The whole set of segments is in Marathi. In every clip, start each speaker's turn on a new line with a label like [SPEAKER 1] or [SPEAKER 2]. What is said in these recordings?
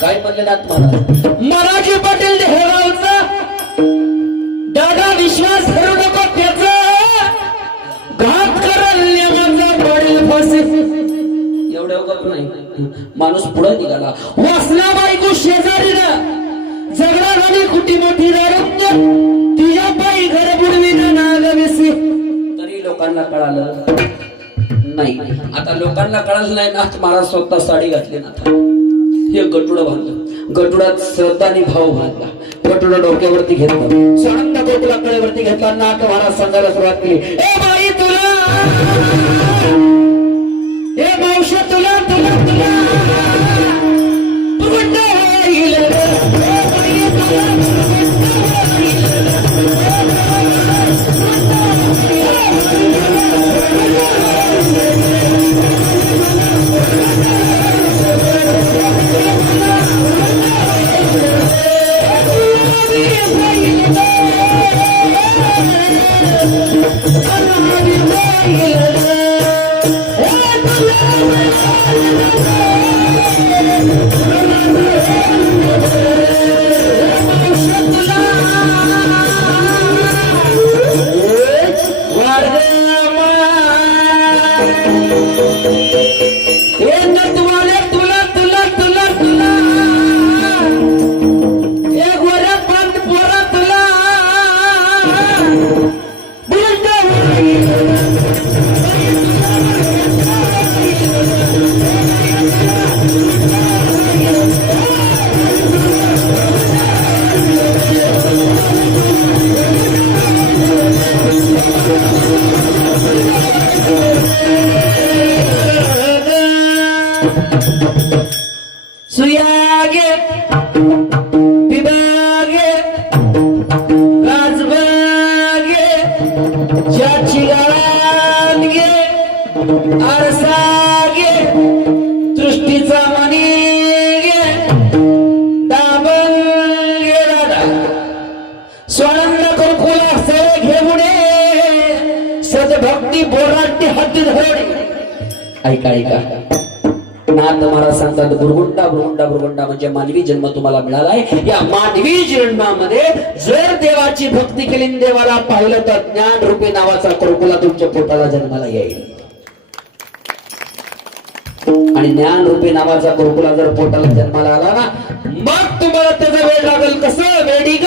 [SPEAKER 1] काय म्हणले नाथ महाराज?
[SPEAKER 2] मराठी पाटील दादा विश्वास करू नको त्याचा. घात करल माझा पडेल फसे.
[SPEAKER 1] एवढं अवघड नाही. माणूस पुढे निघाला.
[SPEAKER 2] वासना बायको शेजारी ना झगडा झाली कुटी मोठी रक्त तिच्या पायी घर बुडवीन नागविसी
[SPEAKER 1] तरी लोकांना कळालं नाही. आता लोकांना कळालं नाही नाथ महाराज स्वतः साडी घातली ना हे गटुड बांधलं. गटुडात श्रद्धा आणि भाव बांधला. गटुडा डोक्यावरती घेतला. सानंद गोकुला कळेवरती घेतला. नाथ महाराज सांगायला सुरुवात केली.
[SPEAKER 2] ए बाई तुला! ए मावशी तुला तुला तुला! तुला ज्याची घे आरसा घे सृष्टीचा मनी घे दाबल घे दादा स्वानंद कुरकुला सर घेऊने सदभक्ती बोराटी हद्दी धरणे. ऐका ऐका. नाथ महाराज सांगतात भुरगुंडा भुरगुंडा भुरगुंडा म्हणजे मानवी जन्म तुम्हाला मिळालाय या मानवी जन्मामध्ये जर देवाची भक्ती केली देवाला पाहिलं तर ज्ञान रूपी नावाचा कुरकुला तुमच्या पोटाला जन्माला येईल. आणि ज्ञान रूपी नावाचा कुरकुला जर पोटाला जन्माला आला ना मग तुम्हाला त्याचा वेळ लागेल. कसं? वेडी ग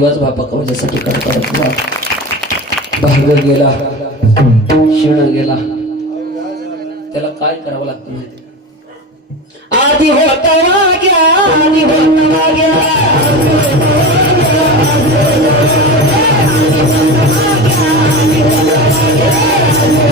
[SPEAKER 2] टाळी बापा कवच्यासाठी कडकडत वा भाग गेला. क्षण गेला. त्याला काय करावं लागतं माहिती आधी होता वाग्या आधी होता वाग्या. आता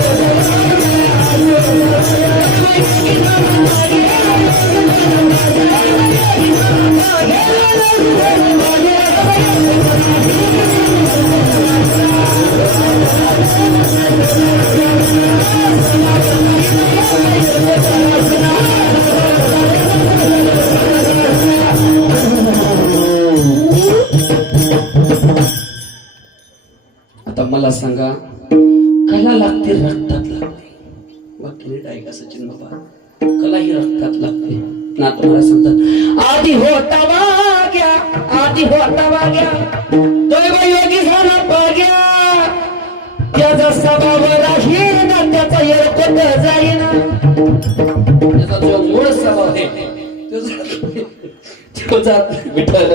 [SPEAKER 2] नीट ऐका सचिन बाबा कला ही रक्तात लागते. ना तुम्हाला सांगतात आधी होता वाग्या आधी होता वाग्या दैव योगी झाला पाग्या. त्याचा स्वभाव राहील ना त्याचा येळकोट जाईना. त्याचा जो मूळ स्वभाव आहे तो जात- तो जात विठ्ठल